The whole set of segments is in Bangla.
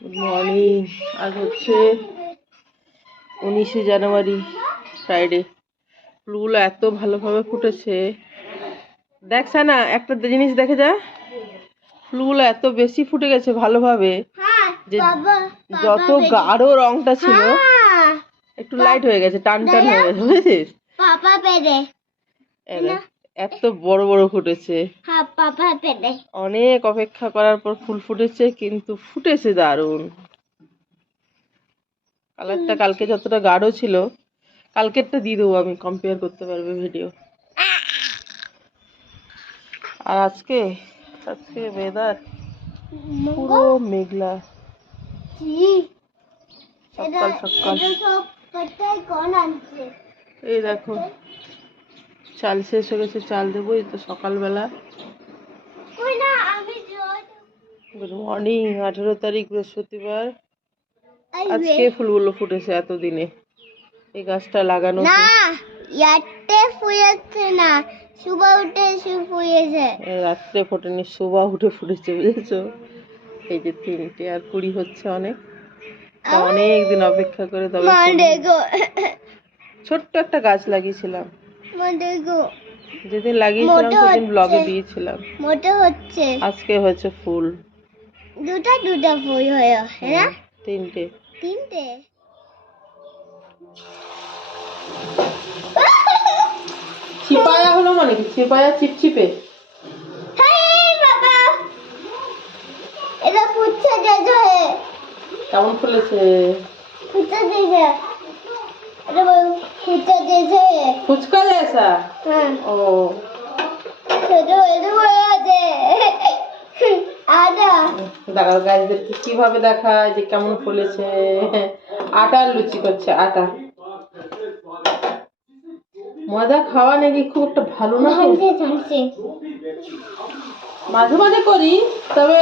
Good morning. আজ হচ্ছে 19শে জানুয়ারি, ফ্রাইডে। ফুলগুলো এত ভালোভাবে ফুটেছে, দেখছে না? একটা জিনিস দেখে যা, ফুলগুলো এত বেশি ফুটে গেছে ভালোভাবে যে যত গাঢ় রংটা ছিল একটু লাইট হয়ে গেছে, টান টান হয়ে গেছে, বুঝেছিস? এত বড় বড় ফুটেছে। অনেক অপেক্ষা করার পর ফুল ফুটেছে, কিন্তু ফুটেছে দারুণ। কালারটা কালকে যতটা গাঢ় ছিল, কালকেরটা দিয়ে দেবো আমি, কম্পেয়ার করতে পারবে ভিডিও। আর আজকে ওয়েদার পুরো মেঘলা, সকাল সকাল। এই দেখো চাল শেষ হয়ে গেছে, চাল দেবো। এই তো সকালবেলা। Good morning. 18 তারিখ বৃহস্পতিবার। আজকে ফুলগুলো ফুটেছে এতদিনে। এই গাছটা লাগানো রাত্রে ফোটেনি, শোভা উঠে ফুটেছে, বুঝেছো? এই যে 3টে, আর কুড়ি হচ্ছে অনেক। অনেক দিন অপেক্ষা করে তবে ছোট্ট একটা গাছ লাগিয়েছিলাম, যেদিন লাগিয়েছিলাম সেদিন ব্লগে দিয়েছিলাম। আজকে হয়েছে ফুল, দুটা ফুল হয়ে, হ্যাঁ 3টে। চিপায়া হলো মানে কি? চিপায়া চিপচিপে। কেমন ফুলেছে? ফুচকা জैसा। ও দাঁড়াও, গাছদেরকে কিভাবে দেখায় যে কেমন ফুলেছে। আটার লুচি করছে, আটা। ময়দা খাওয়া নাকি খুব একটা ভালো না। মাঝে মাঝে করি, তবে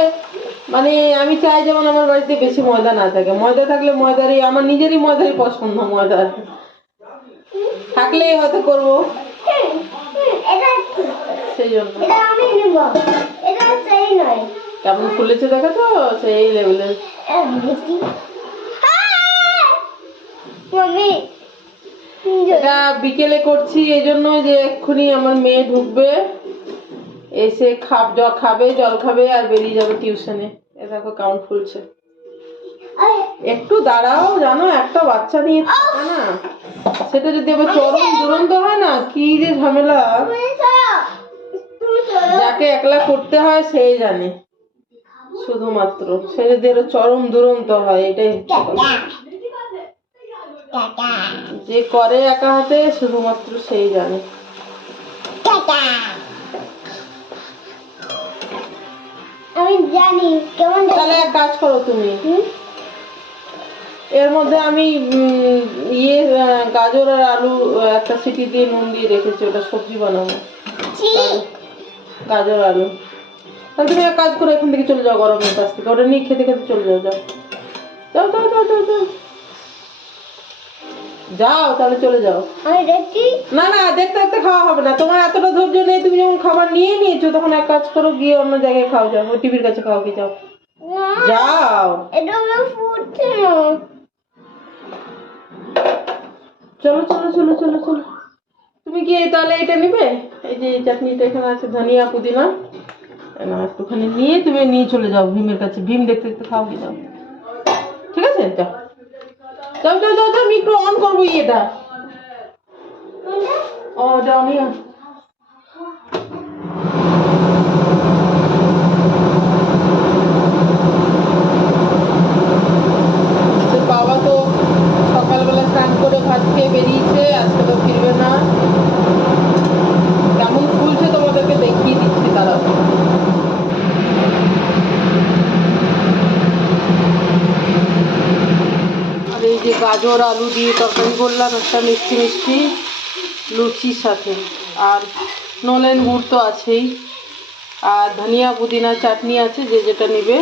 মানে আমি চাই যেমন আমার বাড়িতে বেশি ময়দা না থাকে। ময়দা থাকলে ময়দারই, আমার নিজেরই ময়দারই পছন্দ। ময়দা থাকলেই হয়তো করবো, সেই জন্য। কেমন ফুলেছে দেখো তো, সেই লেভেলের। এটা বিকেলে করছি এই জন্য যে এক্ষুনি আমার মেয়ে ঢুকবে, এসে খাবে, জল খাবে আর বেরিয়ে যাবে টিউশনে। এ দেখো কেমন ফুলছে। একটু দাঁড়াও, জানো একটা বাচ্চা নিয়ে থাকে না, সেটা যদি আবার চরম দুরন্ত হয় না, কি যে ঝামেলা। যাকে একলা করতে হয় সেই জানে, শুধুমাত্র সে যদি এর চরম দুরন্ত হয়, এটাই যে করে একা হাতে, শুধুমাত্র সেই জানে। আমি জানি কেমন। তাহলে এক কাজ করো তুমি, এর মধ্যে আমি গাজর আর আলু একটা সিটি দিয়ে নুন দিয়ে রেখেছি, ওটা সবজি বানাবো। গাজর আলু। তাহলে তুমি এক কাজ করো, এখান থেকে চলে যাও, গরমের কাছ থেকে ওটা নিয়ে খেতে খেতে চলে যাও। যাও যাও যাও যাও যাও যাও, তাহলে চলে যাও। না না, দেখতে দেখতে খাওয়া হবে না, তোমার এতটা ধৈর্য নেই। তুমি যখন খাবার নিয়ে নিয়েছো, তখন এক কাজ করো, গিয়ে অন্য জায়গায় খাও, যাও ওই টিভির কাছে খাও, কি যাও যাও। চলো চলো চলো চলো চলো। তুমি কি তাহলে এটা নিবে? এই যে চাটনিটা এখানে আছে, ধনিয়া পুদিনা না, একটুখানি নিয়ে তুমি নিয়ে চলে যাও ভীমের কাছে। ভীম দেখতে দেখতে খাও, কি যাও। ঠিক আছে, যাও যাও যাও যাও যাও। আমি একটু অন করবো ইয়েটা। ও যাও নিয়ে। বাবা তো সকালবেলা স্নান করে ভাত খেয়ে বেরিয়েছে, আজকে তো ফিরবে না। কেমন ফুলছে তোমাদেরকে দেখিয়ে দিচ্ছি, তারাও। আর এই যে গাজর আলু দিয়ে তরকারি করলাম, একটা মিষ্টি মিষ্টি লুচির সাথে। আর নলেন গুড় তো আছেই, আর ধনিয়া পুদিনা চাটনি আছে, যে যেটা নিবে।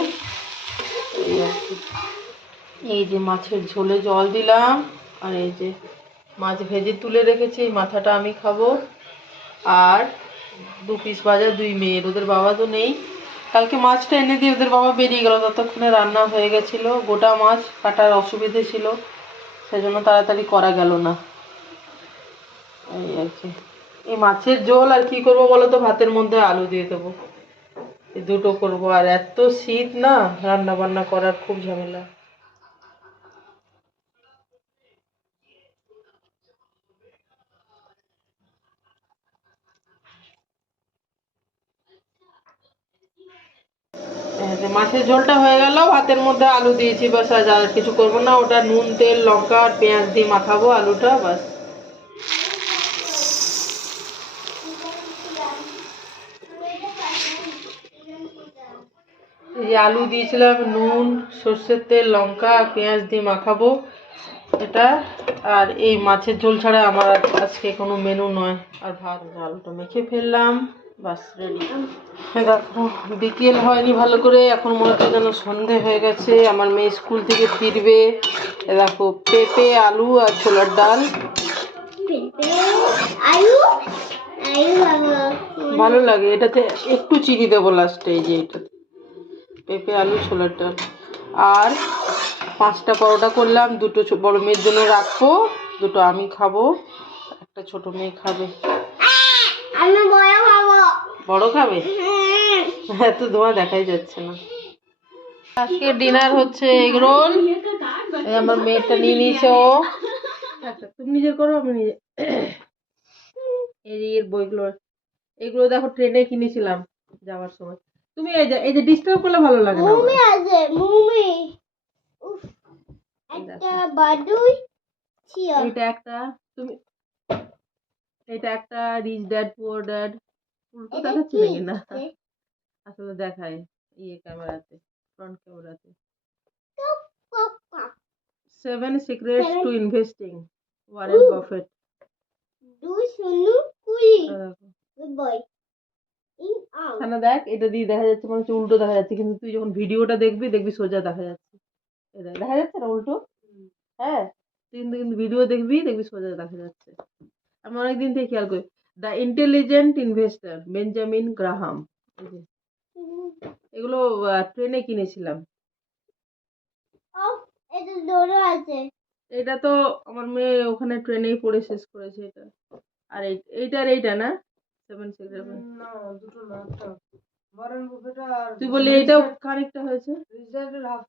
এই আর কি। এই যে মাছের ঝোলে জল দিলাম, আর এই যে মাছ ভেজে তুলে রেখেছি, এই মাথাটা আমি খাবো। আর 2 পিস ভাজা 2 মেয়ের, ওদের বাবা তো নেই, কালকে মাছটা এনে দিয়ে ওদের বাবা বেরিয়ে গেল, ততক্ষণে রান্না হয়ে গেছিল। গোটা মাছ কাটার অসুবিধে ছিল, সেজন্য তাড়াতাড়ি করা গেল না। এই আর কি, এই মাছের ঝোল আর কি করবো বলো তো, ভাতের মধ্যে আলু দিয়ে দেবো, এই দুটো করবো। আর এত শীত না, রান্না বান্না করার খুব ঝামেলা। মাছের ঝোলটা হয়ে গেল, ভাতের মধ্যে আলু দিয়েছি, বাস আর কিছু করবো না। ওটা নুন তেল লঙ্কা আর পেঁয়াজ দিয়ে মাখাবো আলুটা, বাস। এই আলু দিয়েছিলাম, নুন সর্ষের তেল লঙ্কা পেঁয়াজ দিয়ে মাখাবো এটা। আর এই মাছের ঝোল ছাড়া আমার আজকে কোনো মেনু নয়। আর ভাত, আলুটা মেখে ফেললাম, বাস রেডি। দেখো বিকেল হয়নি ভালো করে, এখন মনে হচ্ছে যেন সন্ধে হয়ে গেছে। আমার মেয়ে স্কুল থেকে ফিরবে। দেখো পেঁপে আলু আর ছোলার ডাল, ভালো লাগে। এটাতে একটু চিনি দেবো লাস্টে, এই যে এটাতে পেঁপে আলু ছোলার ডাল। আর 5টা পরোটা করলাম, দুটো বড় মেয়ের জন্য রাখবো, দুটো আমি খাবো, একটা ছোট মেয়ে খাবে। বড় খাবে? এত ধোঁয়া দেখাই যাচ্ছে না। আজকে ডিনার হচ্ছে এগ রোল। আমার মেয়েটা নিয়ে নিয়েছে ও। তুমি নিজের করো, আমি নিজে। এর বইগুলো, এগুলো দেখো ট্রেনে কিনেছিলাম যাওয়ার সময়। তুমি এই যে ডিস্টার্ব করলে ভালো লাগে না। মুমি আছে, মুমি। উফ, একটা বাদুই ছিল। এটা একটা, তুমি এটা একটা রিচ ড্যাড পুয়ার ড্যাড। উল্টো দেখাচ্ছি নাকি? না আসলে দেখায় ক্যামেরাতে, ফ্রন্ট ক্যামেরাতে। 7 secrets two investing, Warren Buffett. না দেখ, এটা দিয়ে দেখা যাচ্ছে মনে হচ্ছে উল্টো দেখা যাচ্ছে, কিন্তু তুই যখন ভিডিওটা দেখবি দেখবি সোজা দেখা যাচ্ছে। দেখা যাচ্ছে না উল্টো? হ্যাঁ, তুই কিন্তু ভিডিও দেখবি দেখবি সোজা দেখা যাচ্ছে। আমি অনেকদিন থেকে খেয়াল করি। The intelligent investor, Benjamin Graham. এগুলো ট্রেনে কিনেছিলাম। এটা তো আমার মেয়ে ওখানে ট্রেনেই পড়ে শেষ করেছে এটা। আর এইটা না, 7 সিক্রেট। না দুটো না, একটা ওয়ারেন বাফেট। আর তুই বলি এইটাও কানেক্ট হয়েছে রিজার্ভের হাফ।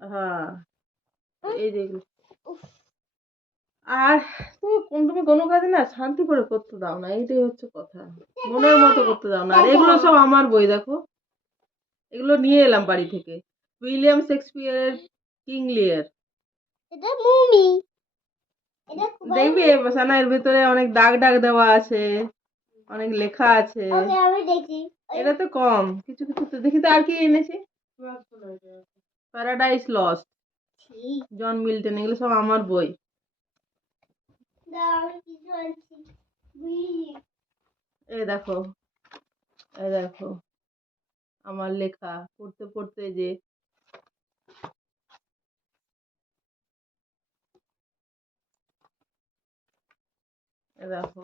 হ্যাঁ, এই দেখুন। আর তুমি কোনো কাজে না শান্তি করে করতে দাও না, এইটাই হচ্ছে কথা। মনের মতো করতে দাও না। আর এগুলো সব আমার বই, দেখো এগুলো নিয়ে এলাম বাড়ি থেকে। উইলিয়াম শেক্সপিয়ারের কিং লিয়ার। এটা মুমি, এটা দেখবি সানা, এর ভিতরে অনেক দাগ দাগ দেওয়া আছে, অনেক লেখা আছে। ওকে আমি দেখি। এটা তো কম, কিছু কিছু তো দেখি। তো আর কি এনেছি? Paradise lost, John Milton. এগুলো সব আমার বই। এই দেখো, এই দেখো আমার লেখা পড়তে পড়তে যে। দেখো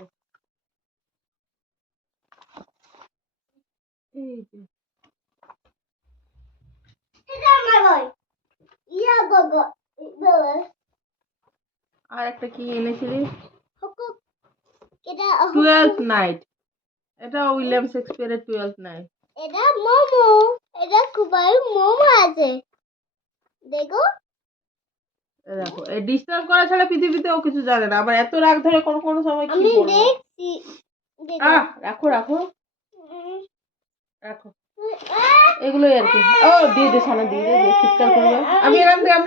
এই যে, এটা আমার বই। ইয়া গগো আর একটা কি এনেছিলি? এটা 12th নাইট। এটা উইলিয়াম শেক্সপিয়ারের 12th নাইট। এটা মোমো, এটা খুবই মোমো আছে, দেখো। দেখো এই ডিস্টার্ব করা ছাড়া পৃথিবীতে ও কিছু জানে না। আবার এত রাগ ধরে কোন কোন সময় কি আমি দেখছি। রাখো রাখো রাখো, এগুলোই আর কি। ও দিয়ে দে সানা, দিয়ে দে, চিৎকার করবে। আমি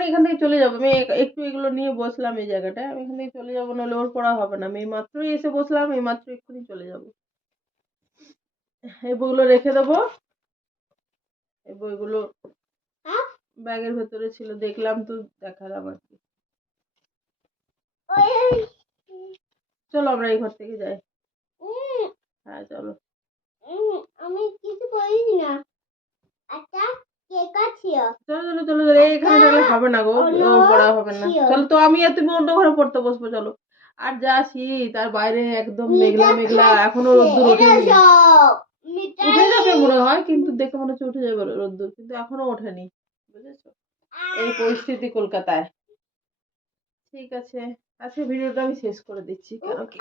এখান থেকে চলে যাবো। আমি একটু এগুলো নিয়ে বসলাম এই জায়গাটায়, আমি এখান থেকে চলে যাবো, নাহলে ওর পড়া হবে না। আমি মাত্রই এসে বসলাম, এই মাত্র এক্ষুনি চলে যাবো। এই বইগুলো রেখে দেবো। এই বইগুলো ব্যাগের ভেতরে ছিল, দেখলাম তো দেখালাম আর কি। চলো আমরা এই ঘর থেকে যাই। হ্যাঁ চলো। আমি কিছু বলিনি না, একটা কেক আছে। চলো চলো চলো চলো, এখানে থাকলে হবে না গো, ও পড়া হবে না। চলো তো, আমি আর তুমি অন্য ঘরে পড়তে বসবো, চলো। আর যা শীত, আর বাইরে একদম মেঘলা মেঘলা, এখনো রোদ্দুর ওঠেনি। উঠে যাবে মনে হয়, কিন্তু দেখে মনে হচ্ছে উঠে যাবে রোদ্দুর, কিন্তু এখনো ওঠেনি, বুঝেছো? এই পরিস্থিতি কলকাতায়। ঠিক আছে, আজকে ভিডিওটা আমি শেষ করে দিচ্ছি, কারণ কি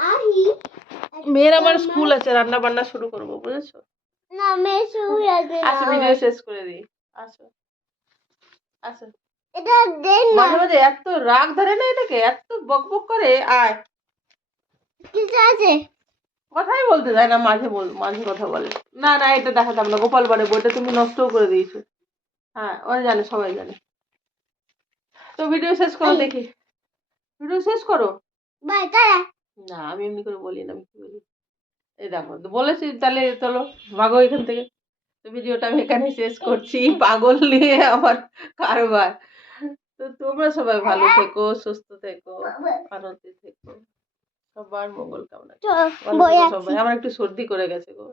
মেয়ের আমার স্কুল আছে, রান্না বান্না শুরু করবো, বুঝেছো? না মেয়ে শুয়ে আছে আচ্ছা ভিডিও শেষ করে দিই, আসো আসো। এটা দেন না মাঝে মাঝে এত রাগ ধরে না এটাকে, এত বকবক করে। আয়, কিছু আছে কথাই বলতে যায় না, মাঝে কথা বলে। না না, এটা দেখাতাম না, গোপাল বাড়ে বইটা তুমি নষ্টও করে দিয়েছো। হ্যাঁ ওরা জানে, সবাই জানে। তো ভিডিও শেষ করো দেখি, ভিডিও শেষ করো। বাই তারা না আমি এমনি করে বলি না, আমি কি বলি, এই দেখো বলেছি, তাহলে চলো ভাগো এখান থেকে। তো ভিডিওটা আমি এখানে শেষ করছি, পাগল নিয়ে আমার কারবার। তো তোমরা সবাই ভালো থেকো, সুস্থ থেকো, আনন্দে থেকো, সবার মঙ্গল কামনা করি। চলো ভালো বই থেকো আছি সবাই। আমার একটু সর্দি করে গেছে গো।